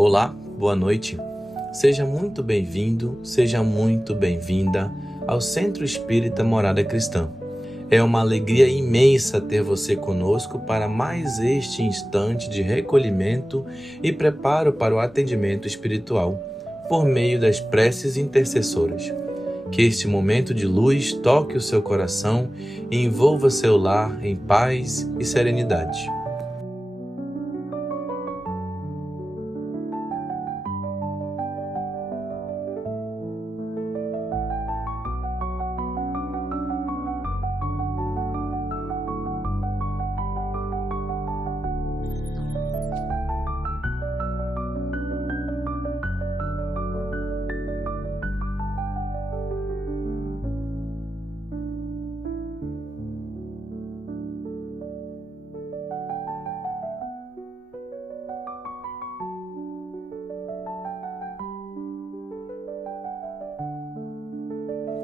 Olá, boa noite. Seja muito bem-vindo, seja muito bem-vinda ao Centro Espírita Morada Cristã. É uma alegria imensa ter você conosco para mais este instante de recolhimento e preparo para o atendimento espiritual, por meio das preces intercessoras. Que este momento de luz toque o seu coração e envolva seu lar em paz e serenidade.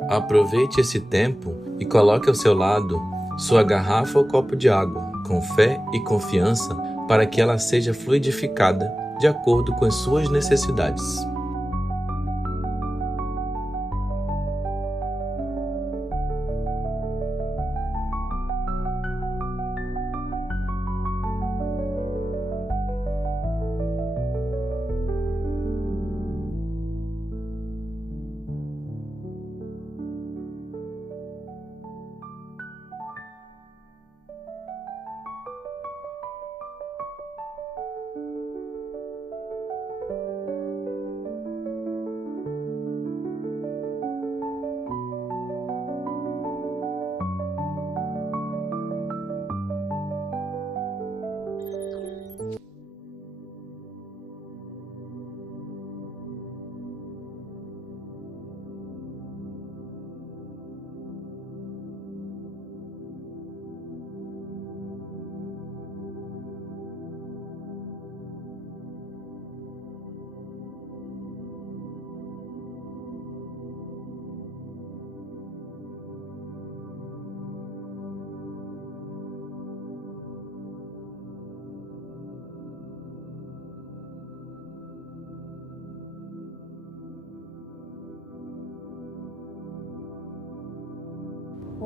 Aproveite esse tempo e coloque ao seu lado sua garrafa ou copo de água, com fé e confiança, para que ela seja fluidificada de acordo com as suas necessidades.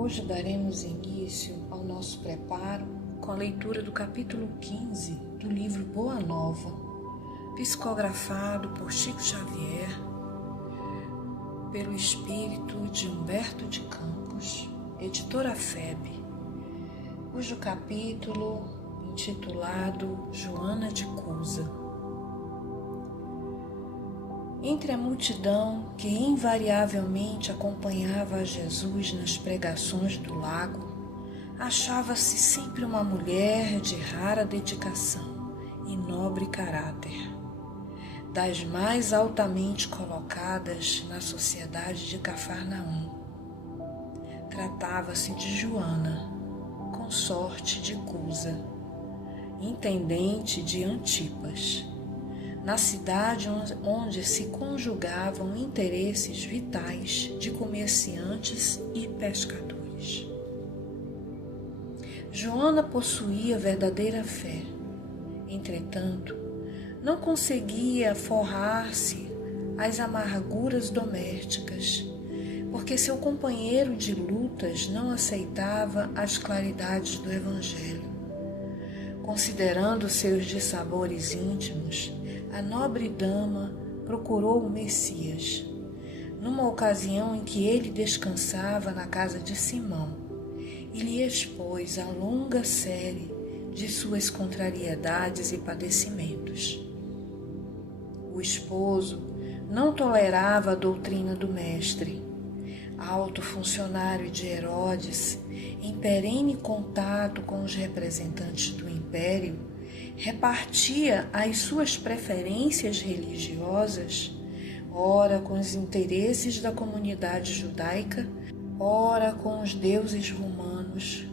Hoje daremos início ao nosso preparo com a leitura do capítulo 15 do livro Boa Nova, psicografado por Chico Xavier, pelo espírito de Humberto de Campos, editora FEB, cujo capítulo intitulado Joana de Cusa. Entre a multidão que invariavelmente acompanhava a Jesus nas pregações do lago, achava-se sempre uma mulher de rara dedicação e nobre caráter, das mais altamente colocadas na sociedade de Cafarnaum. Tratava-se de Joana, consorte de Cusa, intendente de Antipas, na cidade onde se conjugavam interesses vitais de comerciantes e pescadores. Joana possuía verdadeira fé, entretanto, não conseguia forrar-se às amarguras domésticas, porque seu companheiro de lutas não aceitava as claridades do Evangelho. Considerando seus dissabores íntimos, a nobre dama procurou o Messias, numa ocasião em que ele descansava na casa de Simão, e lhe expôs a longa série de suas contrariedades e padecimentos. O esposo não tolerava a doutrina do mestre, alto funcionário de Herodes, em perene contato com os representantes do império, repartia as suas preferências religiosas, ora com os interesses da comunidade judaica, ora com os deuses romanos,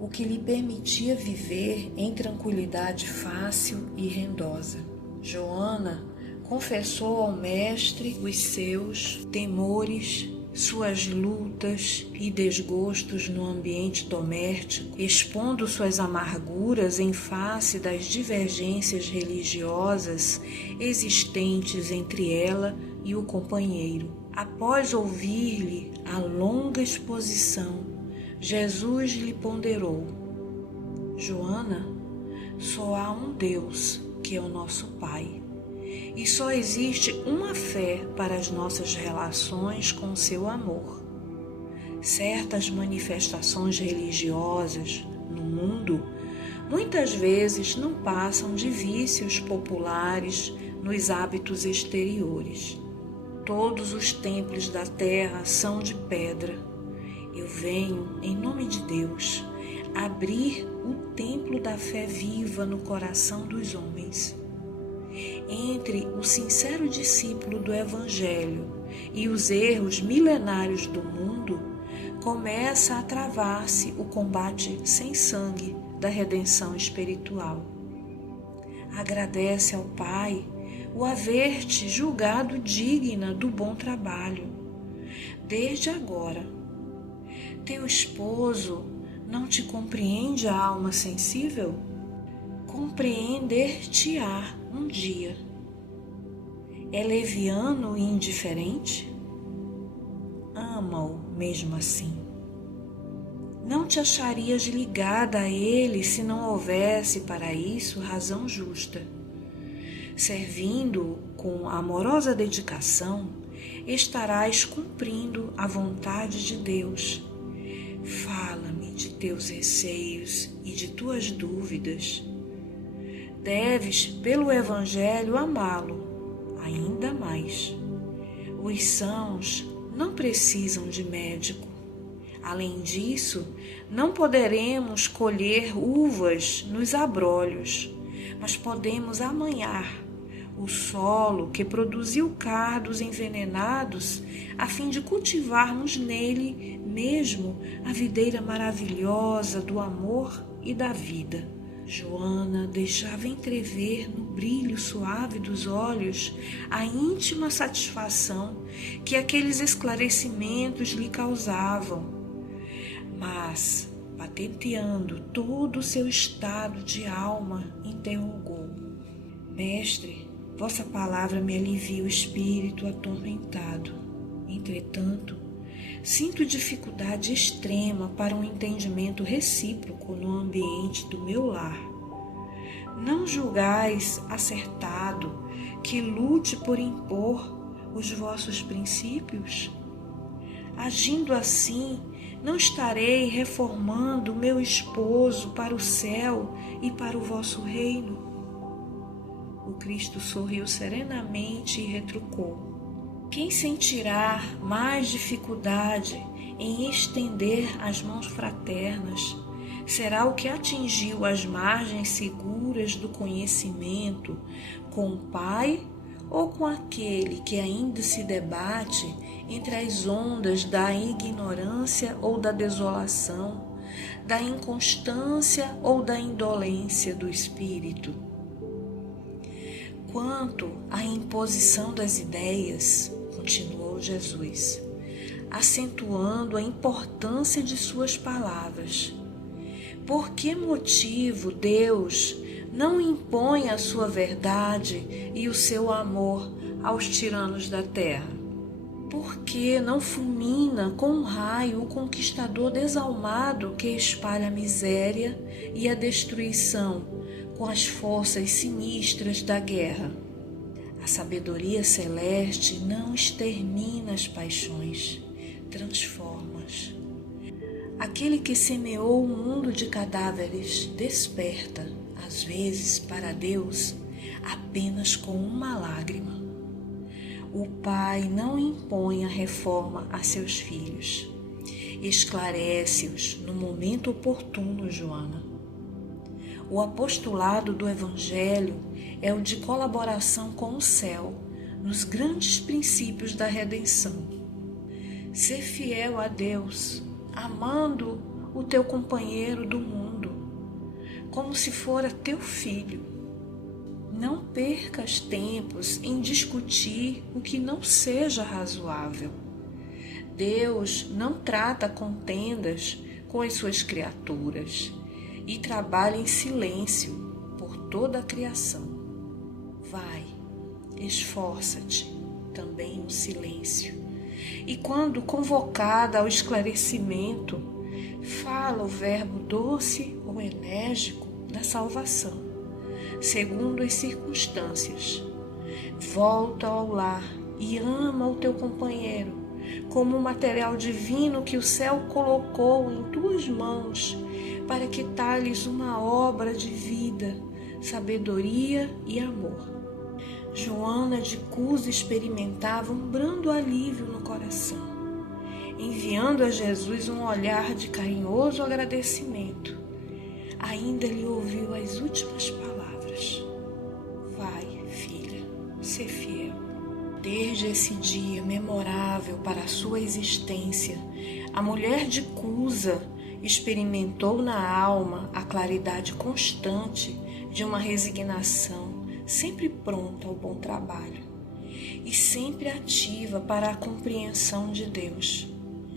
o que lhe permitia viver em tranquilidade fácil e rendosa. Joana confessou ao mestre os seus temores suas lutas e desgostos no ambiente doméstico, expondo suas amarguras em face das divergências religiosas existentes entre ela e o companheiro. Após ouvir-lhe a longa exposição, Jesus lhe ponderou: Joana, só há um Deus, que é o nosso Pai. E só existe uma fé para as nossas relações com o seu amor. Certas manifestações religiosas no mundo muitas vezes não passam de vícios populares nos hábitos exteriores. Todos os templos da terra são de pedra. Eu venho, em nome de Deus, abrir o templo da fé viva no coração dos homens. Entre o sincero discípulo do Evangelho e os erros milenários do mundo, começa a travar-se o combate sem sangue da redenção espiritual. Agradece ao Pai o haver-te julgado digna do bom trabalho. Desde agora, teu esposo não te compreende a alma sensível? Compreender-te-á um dia. É leviano e indiferente? Ama-o mesmo assim. Não te acharias ligada a ele se não houvesse para isso razão justa. Servindo-o com amorosa dedicação, estarás cumprindo a vontade de Deus. Fala-me de teus receios e de tuas dúvidas. Deves, pelo Evangelho, amá-lo ainda mais. Os sãos não precisam de médico. Além disso, não poderemos colher uvas nos abrolhos, mas podemos amanhar o solo que produziu cardos envenenados a fim de cultivarmos nele mesmo a videira maravilhosa do amor e da vida. Joana deixava entrever no brilho suave dos olhos a íntima satisfação que aqueles esclarecimentos lhe causavam, mas, patenteando todo o seu estado de alma, interrogou: Mestre, vossa palavra me alivia o espírito atormentado. Entretanto, sinto dificuldade extrema para um entendimento recíproco no ambiente do meu lar. Não julgais acertado que lute por impor os vossos princípios? Agindo assim, não estarei reformando meu esposo para o céu e para o vosso reino? O Cristo sorriu serenamente e retrucou: quem sentirá mais dificuldade em estender as mãos fraternas será o que atingiu as margens seguras do conhecimento com o Pai ou com aquele que ainda se debate entre as ondas da ignorância ou da desolação, da inconstância ou da indolência do espírito. Quanto à imposição das ideias, continuou Jesus, acentuando a importância de suas palavras, por que motivo Deus não impõe a sua verdade e o seu amor aos tiranos da terra? Por que não fulmina com um raio o conquistador desalmado que espalha a miséria e a destruição com as forças sinistras da guerra? A sabedoria celeste não extermina as paixões, transforma-as. Aquele que semeou um mundo de cadáveres desperta, às vezes, para Deus, apenas com uma lágrima. O Pai não impõe a reforma a seus filhos. Esclarece-os no momento oportuno, Joana. O apostolado do Evangelho é o de colaboração com o céu nos grandes princípios da redenção. Ser fiel a Deus, amando o teu companheiro do mundo, como se fora teu filho. Não percas tempos em discutir o que não seja razoável. Deus não trata contendas com as suas criaturas e trabalha em silêncio por toda a criação. Vai, esforça-te também no silêncio. E quando convocada ao esclarecimento, fala o verbo doce ou enérgico da salvação, segundo as circunstâncias. Volta ao lar e ama o teu companheiro como um material divino que o céu colocou em tuas mãos para que talhes uma obra de vida, sabedoria e amor. Joana de Cusa experimentava um brando alívio no coração, enviando a Jesus um olhar de carinhoso agradecimento. Ainda lhe ouviu as últimas palavras: vai, filha, ser fiel. Desde esse dia memorável para a sua existência, a mulher de Cusa experimentou na alma a claridade constante de uma resignação sempre pronta ao bom trabalho e sempre ativa para a compreensão de Deus.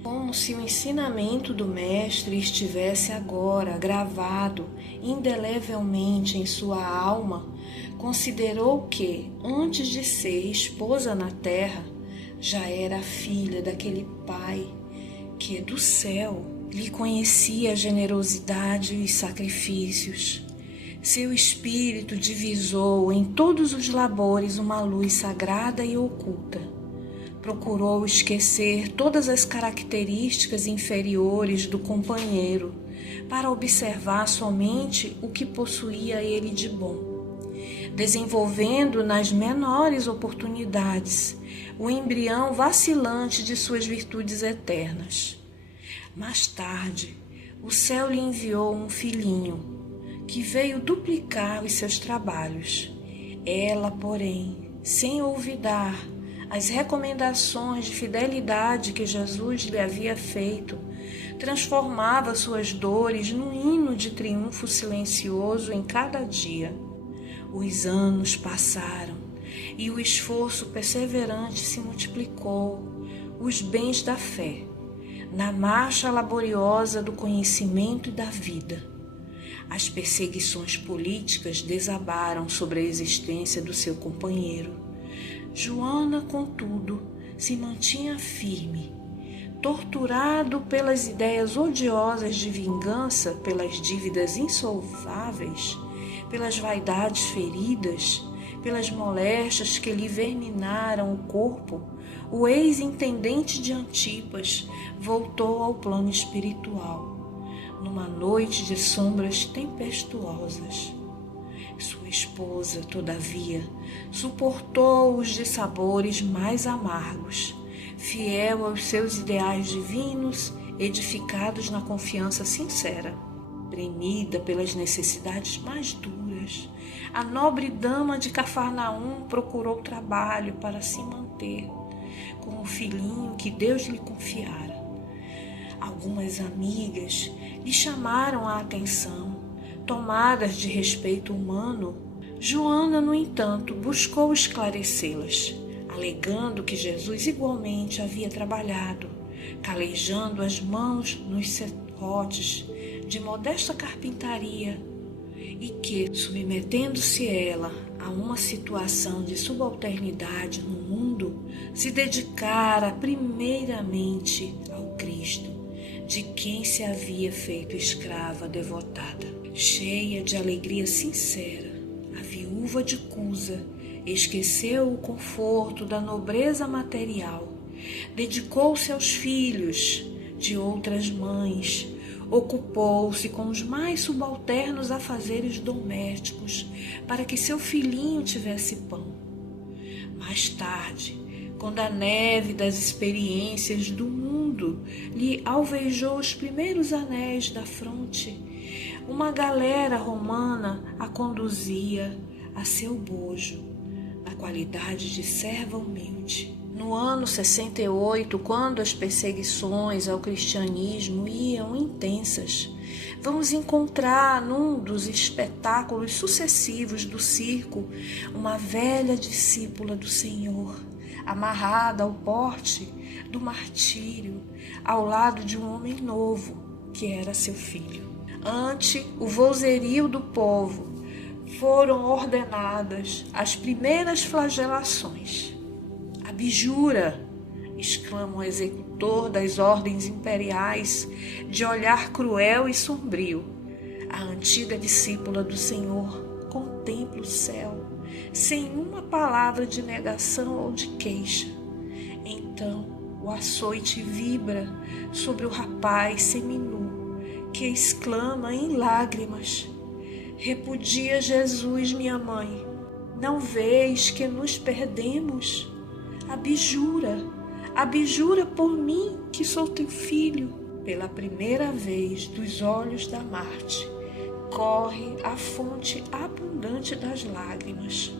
Como se o ensinamento do Mestre estivesse agora gravado indelevelmente em sua alma, considerou que, antes de ser esposa na terra, já era filha daquele Pai que, do céu, lhe conhecia a generosidade e os sacrifícios. Seu espírito divisou em todos os labores uma luz sagrada e oculta. Procurou esquecer todas as características inferiores do companheiro para observar somente o que possuía ele de bom, desenvolvendo nas menores oportunidades o embrião vacilante de suas virtudes eternas. Mais tarde, o céu lhe enviou um filhinho que veio duplicar os seus trabalhos. Ela, porém, sem olvidar as recomendações de fidelidade que Jesus lhe havia feito, transformava suas dores num hino de triunfo silencioso em cada dia. Os anos passaram e o esforço perseverante se multiplicou, os bens da fé, na marcha laboriosa do conhecimento e da vida. As perseguições políticas desabaram sobre a existência do seu companheiro. Joana, contudo, se mantinha firme, torturado pelas ideias odiosas de vingança, pelas dívidas insolváveis, pelas vaidades feridas, pelas moléstias que lhe verminaram o corpo. O ex-intendente de Antipas voltou ao plano espiritual, numa noite de sombras tempestuosas. Sua esposa, todavia, suportou os dissabores mais amargos, fiel aos seus ideais divinos, edificados na confiança sincera. Premida pelas necessidades mais duras, a nobre dama de Cafarnaum procurou trabalho para se manter, com o filhinho que Deus lhe confiara. Algumas amigas lhe chamaram a atenção, tomadas de respeito humano. Joana, no entanto, buscou esclarecê-las, alegando que Jesus igualmente havia trabalhado, calejando as mãos nos serrotes de modesta carpintaria, e que, submetendo-se ela a uma situação de subalternidade no mundo, se dedicara primeiramente ao Cristo, de quem se havia feito escrava devotada. Cheia de alegria sincera, a viúva de Cusa esqueceu o conforto da nobreza material, dedicou-se aos filhos de outras mães, ocupou-se com os mais subalternos afazeres domésticos para que seu filhinho tivesse pão. Mais tarde, quando a neve das experiências do mundo lhe alvejou os primeiros anéis da fronte, uma galera romana a conduzia a seu bojo, na qualidade de serva humilde. No ano 68, quando as perseguições ao cristianismo iam intensas, vamos encontrar num dos espetáculos sucessivos do circo uma velha discípula do Senhor, amarrada ao porte do martírio, ao lado de um homem novo, que era seu filho. Ante o vozerio do povo, foram ordenadas as primeiras flagelações. Abjura! Exclama o executor das ordens imperiais, de olhar cruel e sombrio. A antiga discípula do Senhor contempla o céu, sem uma palavra de negação ou de queixa. Então o açoite vibra sobre o rapaz seminu, que exclama em lágrimas: repudia Jesus, minha mãe. Não vês que nos perdemos? Abjura por mim, que sou teu filho. Pela primeira vez dos olhos da Marte, corre a fonte abundante das lágrimas.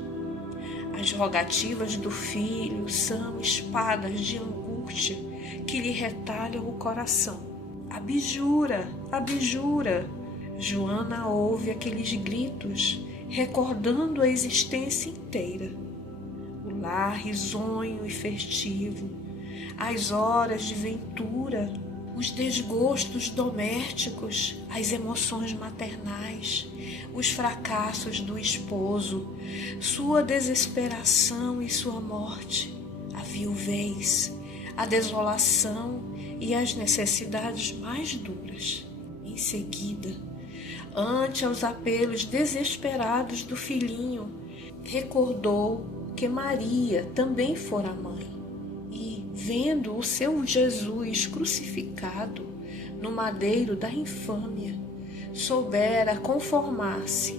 As rogativas do filho são espadas de angústia que lhe retalham o coração. Abjura! Joana ouve aqueles gritos, recordando a existência inteira. O lar risonho e festivo, as horas de ventura, os desgostos domésticos, as emoções maternais, os fracassos do esposo, sua desesperação e sua morte, a viuvez, a desolação e as necessidades mais duras. Em seguida, ante aos apelos desesperados do filhinho, recordou que Maria também fora mãe e, vendo o seu Jesus crucificado no madeiro da infâmia, soubera conformar-se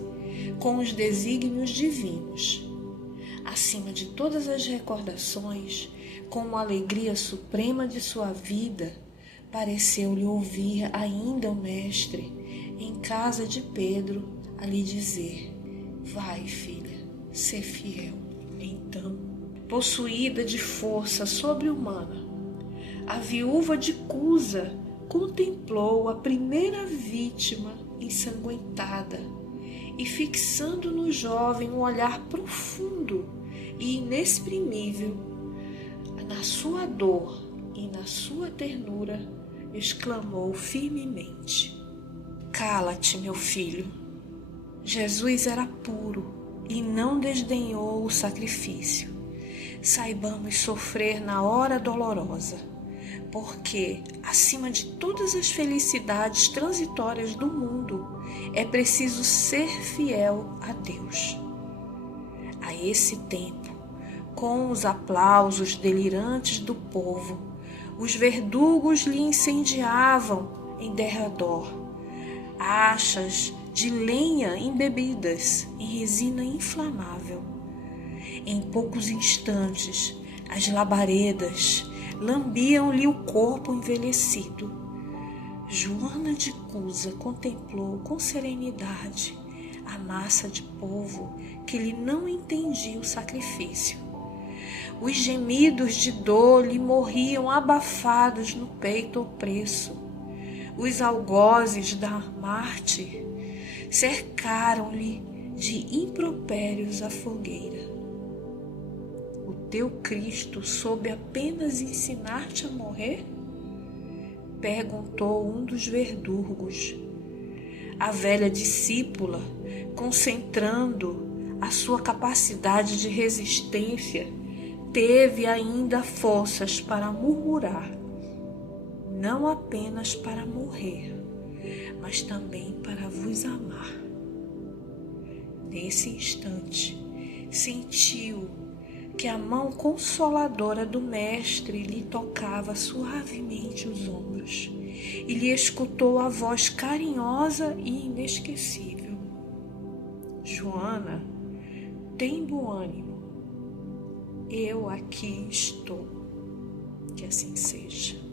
com os desígnios divinos. Acima de todas as recordações, com uma alegria suprema de sua vida, pareceu-lhe ouvir ainda o Mestre, em casa de Pedro, a lhe dizer: vai, filha, sê fiel. Então, possuída de força sobre-humana, a viúva de Cusa contemplou a primeira vítima ensanguentada e, fixando no jovem um olhar profundo e inexprimível, na sua dor e na sua ternura, exclamou firmemente: cala-te, meu filho. Jesus era puro e não desdenhou o sacrifício. Saibamos sofrer na hora dolorosa, porque, acima de todas as felicidades transitórias do mundo, é preciso ser fiel a Deus. A esse tempo, com os aplausos delirantes do povo, os verdugos lhe incendiavam em derredor achas de lenha embebidas em resina inflamável. Em poucos instantes, as labaredas lambiam-lhe o corpo envelhecido. Joana de Cusa contemplou com serenidade a massa de povo que lhe não entendia o sacrifício. Os gemidos de dor lhe morriam abafados no peito opresso. Os algozes da Marte cercaram-lhe de impropérios a fogueira. O teu Cristo soube apenas ensinar-te a morrer? Perguntou um dos verdugos. A velha discípula, concentrando a sua capacidade de resistência, teve ainda forças para murmurar, não apenas para morrer, mas também para vos amar. Nesse instante, sentiu que a mão consoladora do Mestre lhe tocava suavemente os ombros e lhe escutou a voz carinhosa e inesquecível: Joana, tem bom ânimo, eu aqui estou. Que assim seja.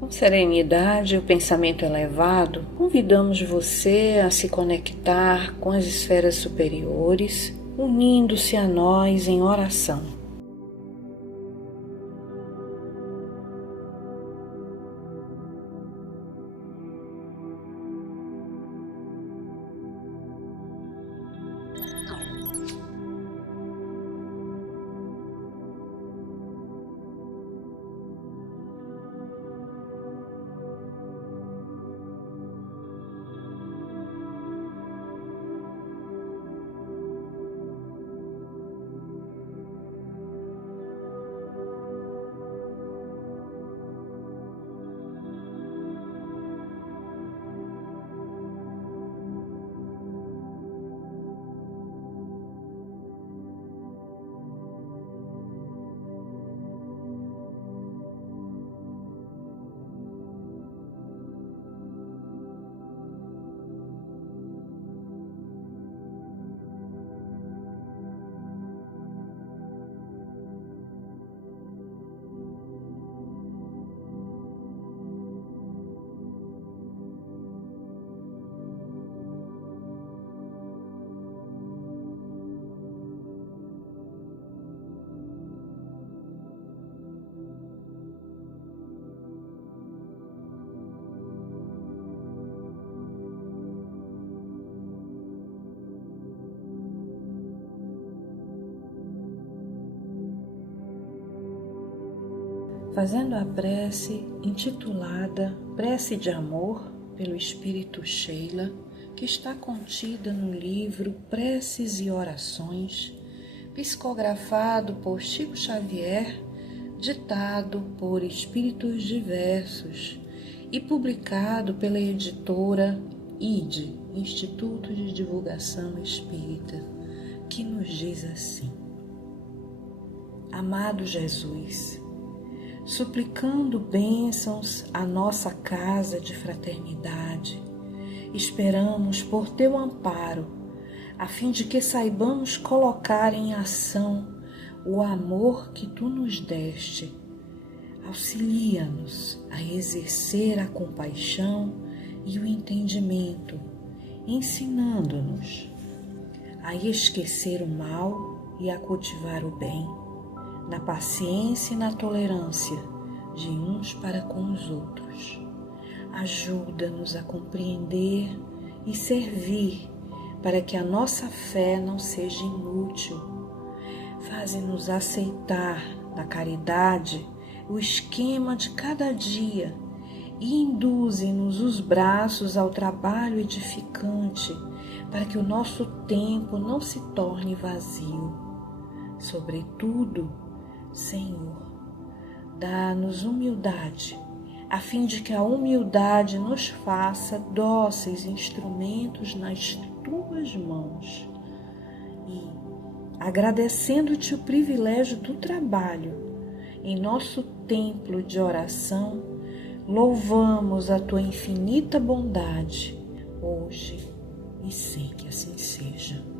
Com serenidade e o pensamento elevado, convidamos você a se conectar com as esferas superiores, unindo-se a nós em oração. Fazendo a prece intitulada Prece de Amor pelo Espírito Sheila, que está contida no livro Preces e Orações, psicografado por Chico Xavier, ditado por espíritos diversos e publicado pela editora IDE, Instituto de Divulgação Espírita, que nos diz assim: Amado Jesus, suplicando bênçãos à nossa casa de fraternidade, esperamos por teu amparo, a fim de que saibamos colocar em ação o amor que tu nos deste. Auxilia-nos a exercer a compaixão e o entendimento, ensinando-nos a esquecer o mal e a cultivar o bem, na paciência e na tolerância de uns para com os outros. Ajuda-nos a compreender e servir para que a nossa fé não seja inútil. Faze-nos aceitar na caridade o esquema de cada dia e induze-nos os braços ao trabalho edificante para que o nosso tempo não se torne vazio. Sobretudo, Senhor, dá-nos humildade, a fim de que a humildade nos faça dóceis instrumentos nas tuas mãos. E, agradecendo-te o privilégio do trabalho em nosso templo de oração, louvamos a tua infinita bondade, hoje e sem que assim seja.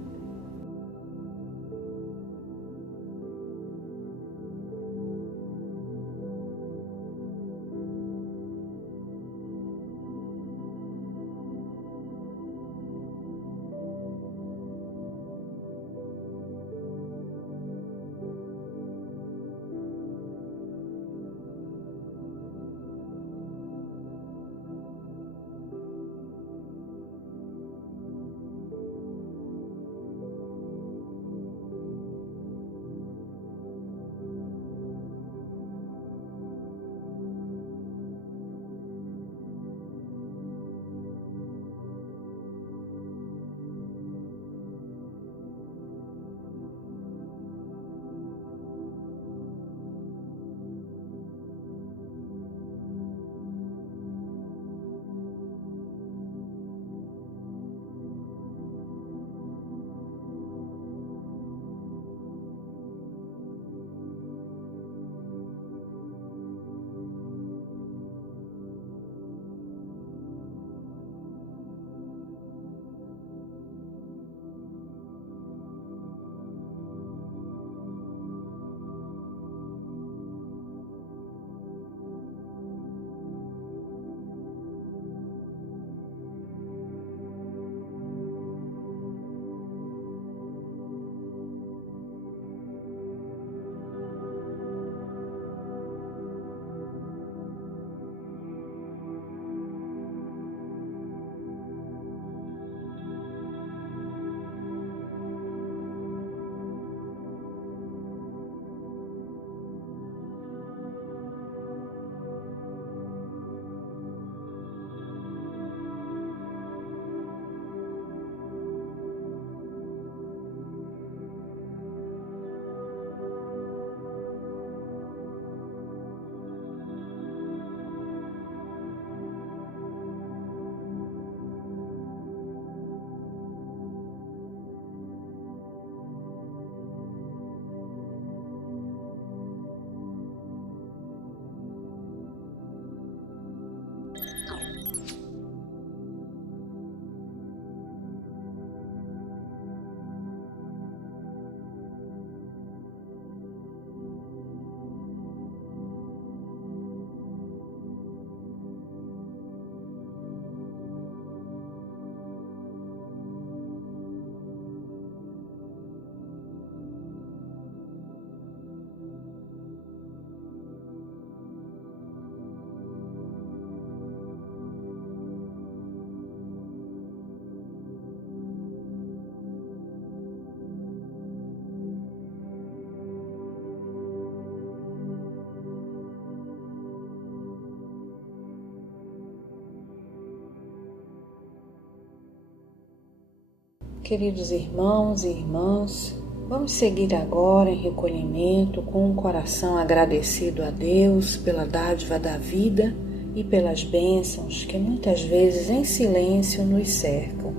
Queridos irmãos e irmãs, vamos seguir agora em recolhimento com um coração agradecido a Deus pela dádiva da vida e pelas bênçãos que muitas vezes em silêncio nos cercam.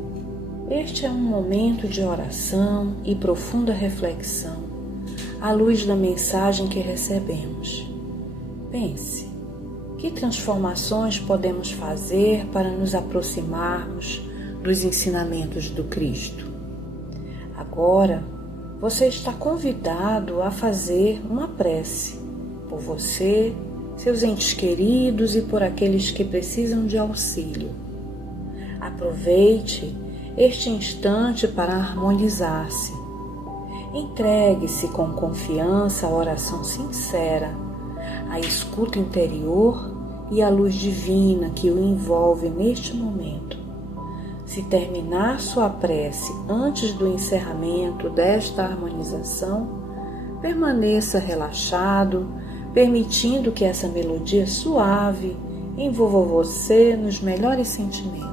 Este é um momento de oração e profunda reflexão à luz da mensagem que recebemos. Pense, que transformações podemos fazer para nos aproximarmos dos ensinamentos do Cristo? Agora, você está convidado a fazer uma prece por você, seus entes queridos e por aqueles que precisam de auxílio. Aproveite este instante para harmonizar-se. Entregue-se com confiança à oração sincera, à escuta interior e à luz divina que o envolve neste momento. Se terminar sua prece antes do encerramento desta harmonização, permaneça relaxado, permitindo que essa melodia suave envolva você nos melhores sentimentos.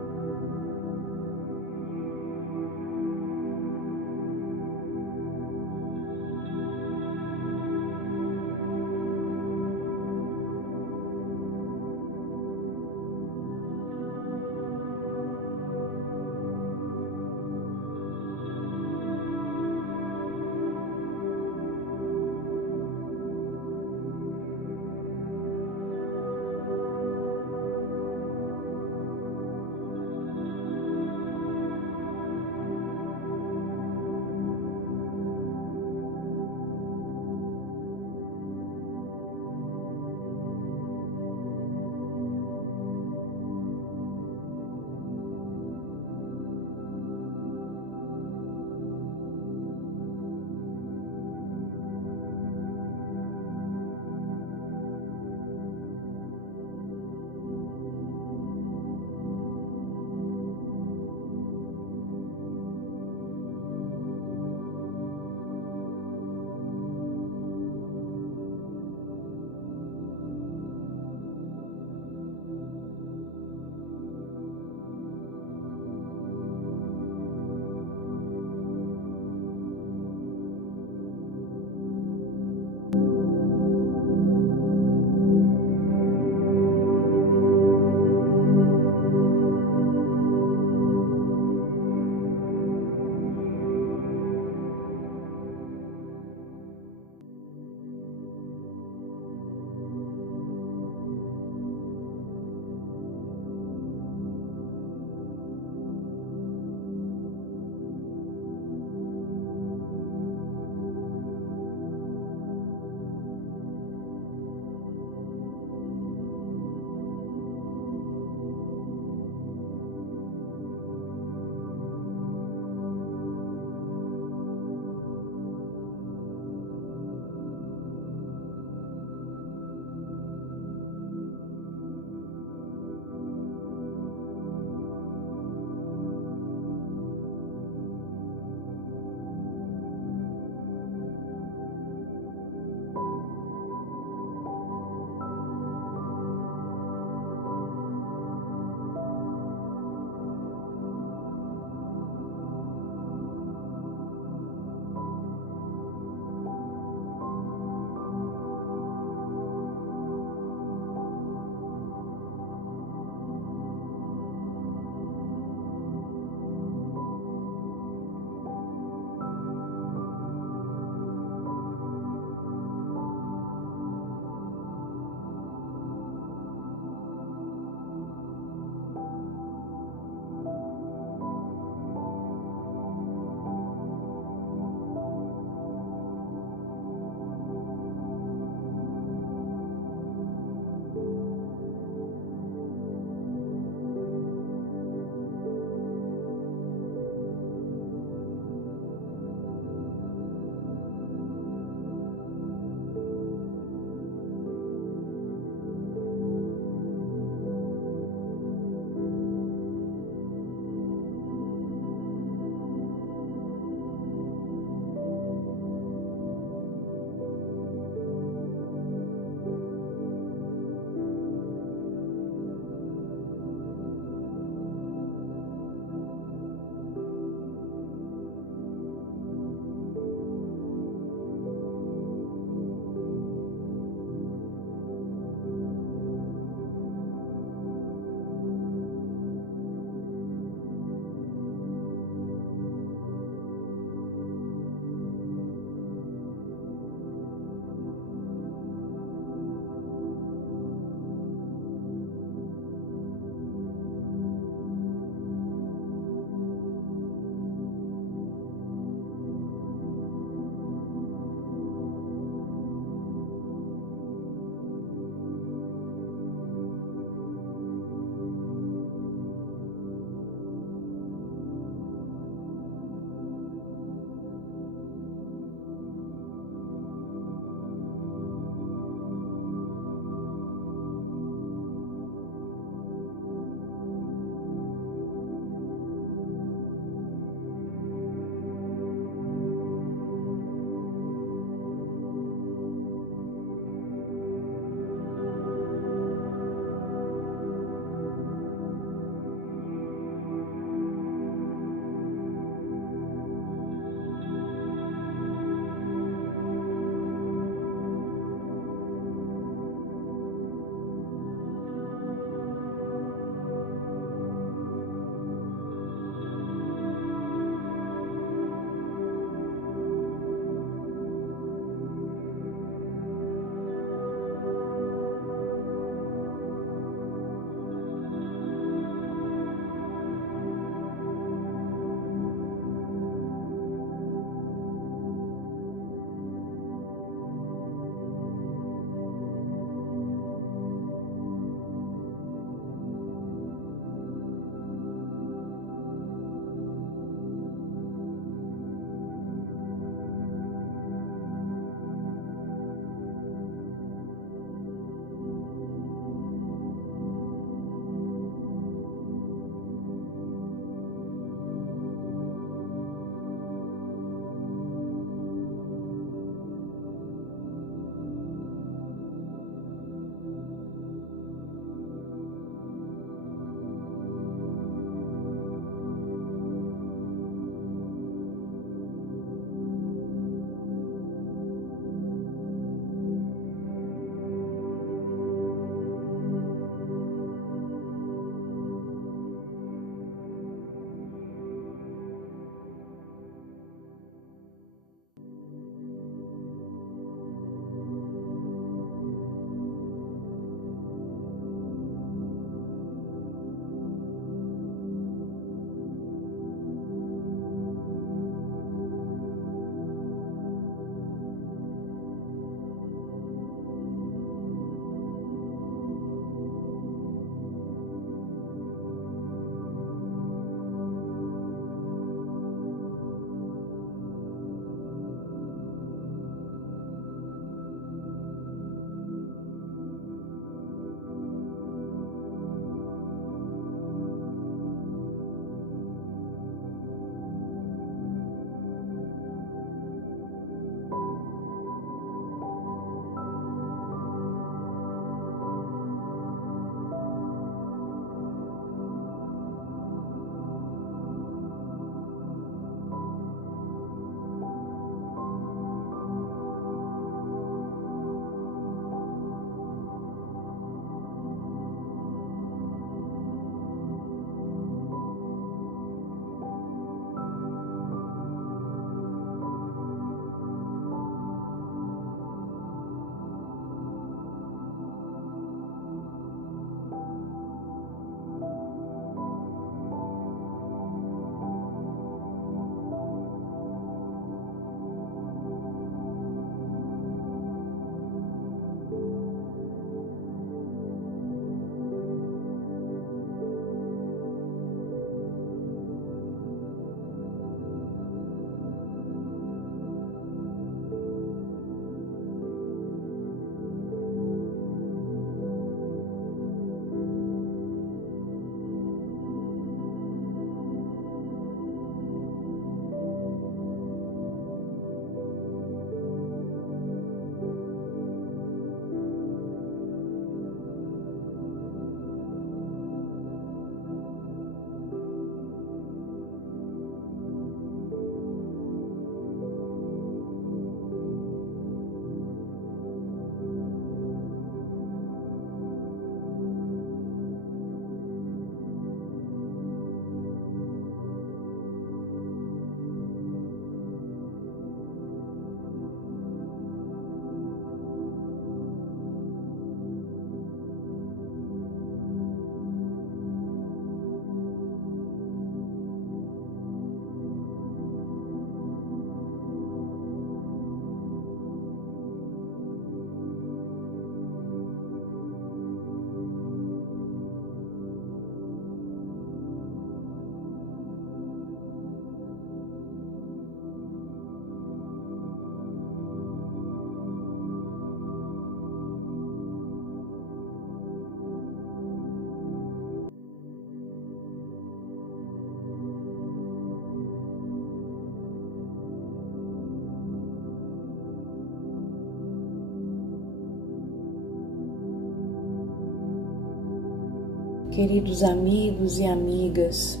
Queridos amigos e amigas,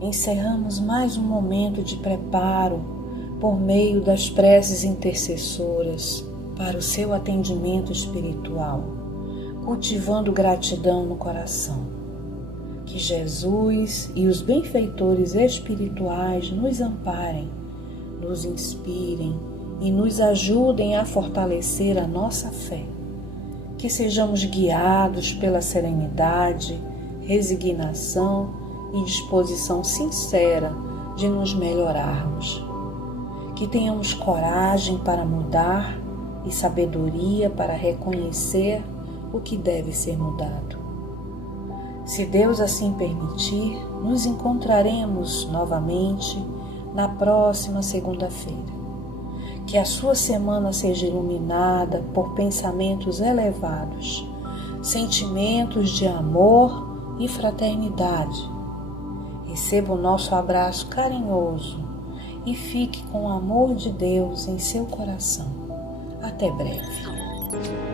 encerramos mais um momento de preparo por meio das preces intercessoras para o seu atendimento espiritual, cultivando gratidão no coração. Que Jesus e os benfeitores espirituais nos amparem, nos inspirem e nos ajudem a fortalecer a nossa fé. Que sejamos guiados pela serenidade, resignação e disposição sincera de nos melhorarmos. Que tenhamos coragem para mudar e sabedoria para reconhecer o que deve ser mudado. Se Deus assim permitir, nos encontraremos novamente na próxima segunda-feira. Que a sua semana seja iluminada por pensamentos elevados, sentimentos de amor e fraternidade. Receba o nosso abraço carinhoso e fique com o amor de Deus em seu coração. Até breve.